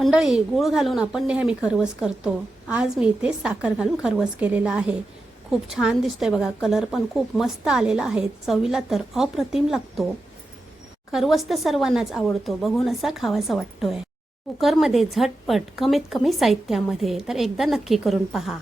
मंडळी गूळ घालून आपण नेहमी खरवस करतो. आज मी इथे साखर घालून खरवस केलेला आहे. खूप छान दिसतोय बघा कलर पण खूप मस्त आलेला आहे. चवीला तर अप्रतिम लागतो. खरवस तर सर्वांनाच आवडतो बघून असा खावासा वाटतोय. कुकरमध्ये झटपट कमीत कमी साहित्यामध्ये तर एकदा नक्की करून पहा.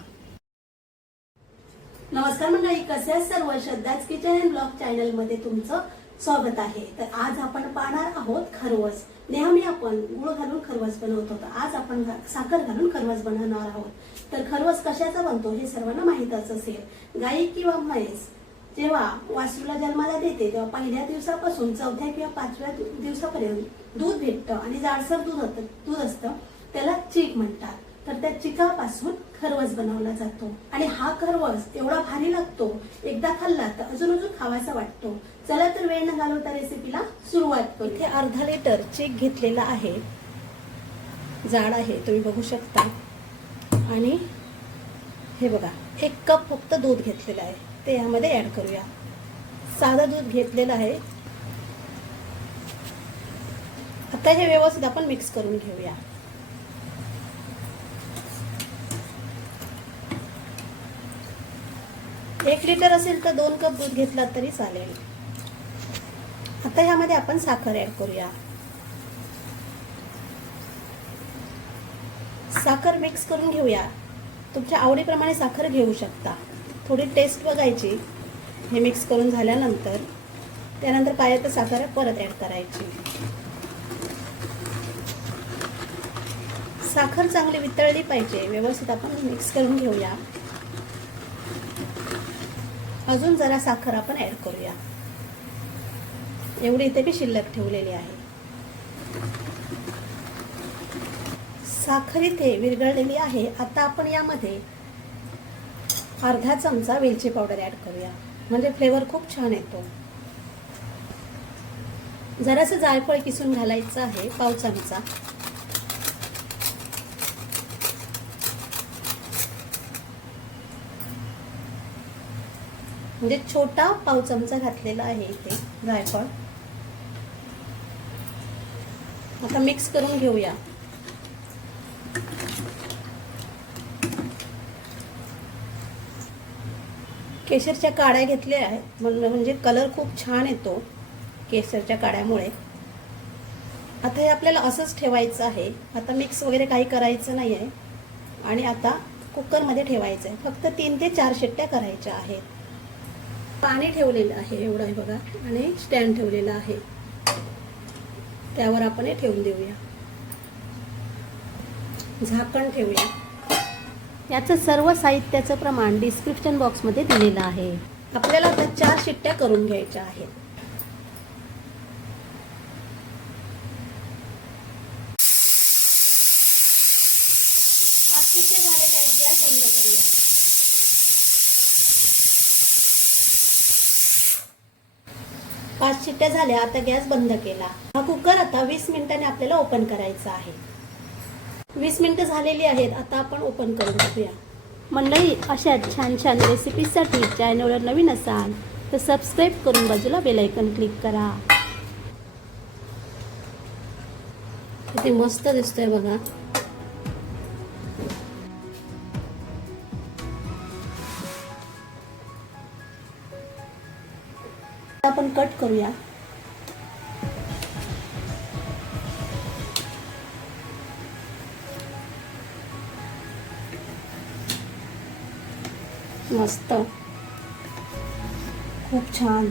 नमस्कार मंडळी कसे सर्व? श्रद्धाच किचन अँड ब्लॉग चॅनलमध्ये तुमचं स्वागत आहे. तर आज आपण पाहणार आहोत खरवस. नेहमी आपण गुळ घालून खरवस बनवत. होतो आज आपण साखर घालून खरवस बनवणार आहोत. तर खरवस कशाचा बनतो हे सर्वांना माहीतच असेल. गाई किंवा म्हैस जेव्हा वासरूला जन्माला देते तेव्हा पहिल्या दिवसापासून चौथ्या किंवा पाचव्या दिवसापर्यंत दूध भेटतं आणि जाडसर दूध होतं दूध असतं त्याला चीक म्हणतात. तर त्या चिकापासून खरवस बनवला जातो. आणि हा खरवस एवढा भारी लागतो एकदा खाल्ला तर अजून अजून खावासा वाटतो. चला तर वेळ न घालवता रेसिपीला सुरुवात करू. इथे अर्धा लिटर चीक घेतलेला आहे. जाड आहे तुम्ही बघू शकता. आणि हे बघा एक कप फक्त दूध घेतलेलं आहे. ते यामध्ये ऍड करूया. साधं दूध घेतलेलं आहे. आता हे व्यवस्थित आपण मिक्स करून घेऊया. एक लिटर असेल तर दोन कप दूध घेतला तरी चालेल. आता ह्यामध्ये आपण साखर ऍड करूया. साखर मिक्स करून घेऊया. तुमच्या आवडीप्रमाणे साखर घेऊ शकता. थोडी टेस्ट बघायची. हे मिक्स करून झाल्यानंतर त्यानंतर काय तर साखर परत ऍड करायची. साखर चांगली वितळली पाहिजे. व्यवस्थित आपण मिक्स करून घेऊया. अजून जरा साखर आपण ॲड करूया. एवढी इथे मी शिल्लक ठेवलेली आहे. साखर इथे विरघळलेली आहे. आता आपण यामध्ये अर्धा चमचा वेलची पावडर ॲड करूया. म्हणजे फ्लेवर खूप छान येतो. जरासं जायफळ किसून घालायचं आहे पाव चमचा. म्हणजे छोटा पाव चमचा घातलेला आहे इथे जायफळ आता मिक्स करून घेऊया. केशरच्या काड्या घेतल्या आहेत म्हणजे कलर खूप छान येतो केशरच्या काड्यामुळे. आता हे आपल्याला असंच ठेवायचं आहे. आता मिक्स वगैरे काही करायचं नाही आहे आणि आता कुकरमध्ये ठेवायचं आहे फक्त तीन ते चार शिट्ट्या करायच्या आहेत. पाणी ठेवलेलं आहे एवढं आहे बघा. आणि स्टँड ठेवलेलं आहे. त्यावर आपण हे ठेवून देऊया. झाकण ठेवूया. याचं सर्व साहित्याचं प्रमाण डिस्क्रिप्शन बॉक्समध्ये दिलेलं आहे. आपल्याला आता चार शिट्ट्या करून घ्यायच्या आहेत. झालेल्या आहेत. गॅस बंद करूया. पाच शिट्ट्या झाल्या आता गॅस बंद केला. हा कुकर आता वीस मिनिटाने आपल्याला ओपन करायचा आहे. वीस मिनिटं झालेली आहेत आता आपण ओपन करून बघूया. मंडळी अशा छान छान रेसिपीसाठी चॅनलवर नवीन असाल तर सबस्क्राईब करून बाजूला बेलायकन क्लिक करा. किती मस्त दिसतोय बघा. आपण कट करूया. मस्त. खूप छान.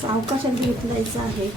सावकाशात घेतलायचं आहे.